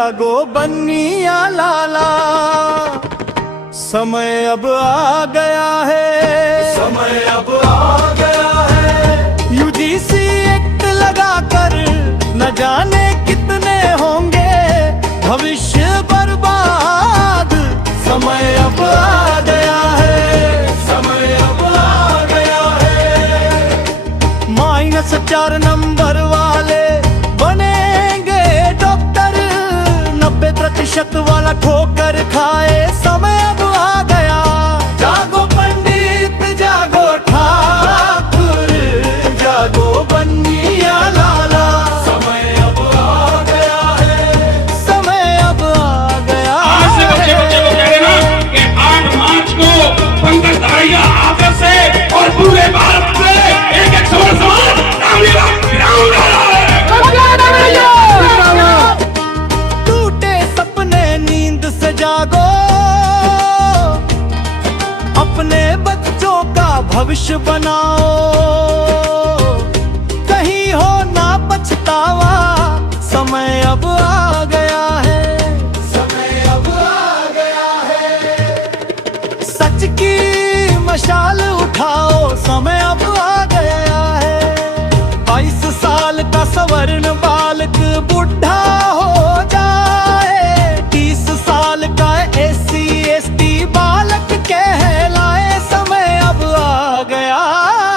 जागो बन्निया लाला, समय अब आ गया है, समय अब आ गया है। यूजीसी एक्ट लगाकर न जाने कितने होंगे भविष्य बर्बाद, समय अब आ गया है, समय अब आ गया है। -4 नंबर वाले बनेंगे डॉक्टर, 90% वाला ठोकर खाए, समय अब आ गया। जागो पंडित जागो ठाकुर, जागो बन्निया लाला, समय अब आ गया है, समय अब आ गया। आज से बच्चे को कह देना कि 8 मार्च को पंकज धारिया आपस से और पूरे भारत से एक खबर समान ग्राउंड आ रहा है। टूटे सपने नींद से जागो, अपने बच्चों का भविष्य बनाओ, कहीं हो ना पछतावा, समय अब आ गया है, समय अब आ गया है। सच की मशाल उठाओ, समय अब आ गया है। 22 साल का सवर्ण बालक बुढ़ा हो जाए, 30 साल का SC ST बालक कहलाए, समय अब आ गया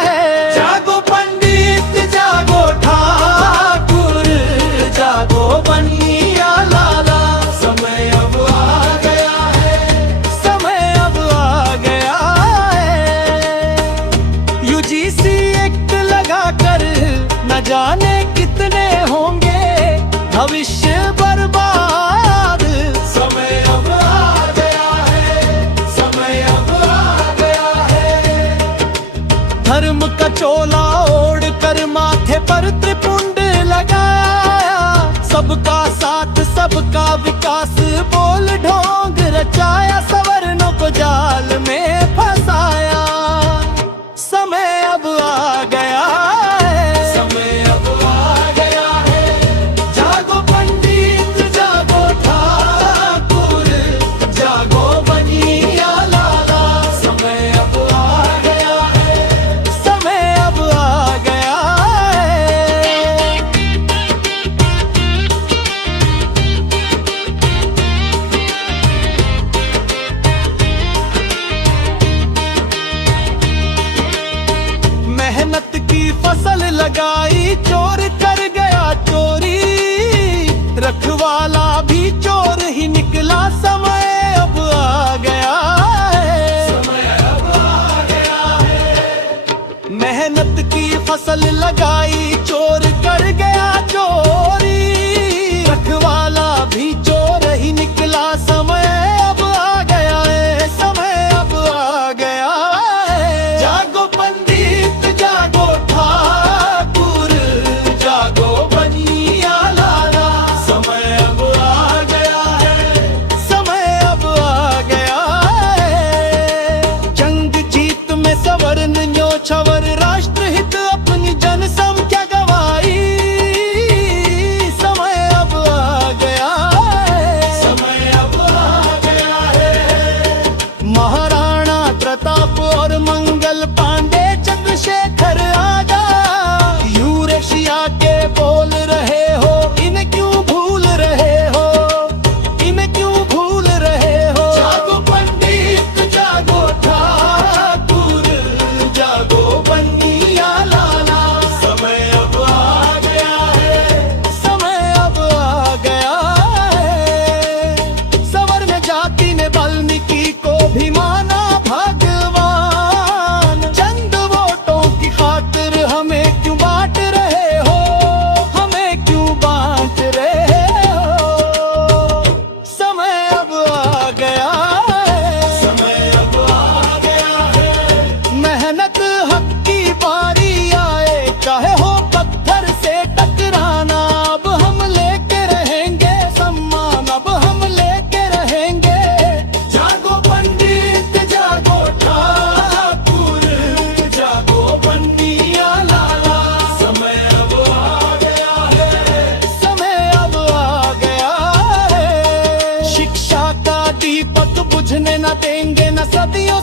है। जागो पंडित जागो ठाकुर, जागो बन्निया लाला, समय अब आ गया है, समय अब आ गया है। यूजीसी एक्ट लगाकर न जाने कितने होंगे भविष्य बर्बाद, समय अब आ गया है, समय अब आ गया है। धर्म का चोला ओढ़ कर माथे पर त्रिपुंड लगाया, सबका साथ सबका विकास बोल ढोंग रचाया, सवर्णों को जाल में फंसाया, समय अब आ गया है, समय अब आ गया है। जागो पंडित जागो ठाकुर, जागो बन्निया लाला, समय अब आ गया है, समय अब आ गया है। मेहनत की फसल लगाई, चोर कर गया चोरी, रखवाला भी चोर ही निकला, समय अब आ गया है, समय अब आ गया है। मेहनत की फसल लगाई, चोर कर गया चोरी, रखवाला भी चोर ही निकला, समय अब आ गया है, समय अब आ गया है। जागो पंडित जागो ठाकुर, जागो बन्निया लाला, समय अब आ गया है, समय अब आ गया है। जंग जीत में सवर्ण न्योछावर, राष्ट्र हित अपनी जन देंगे न सदियों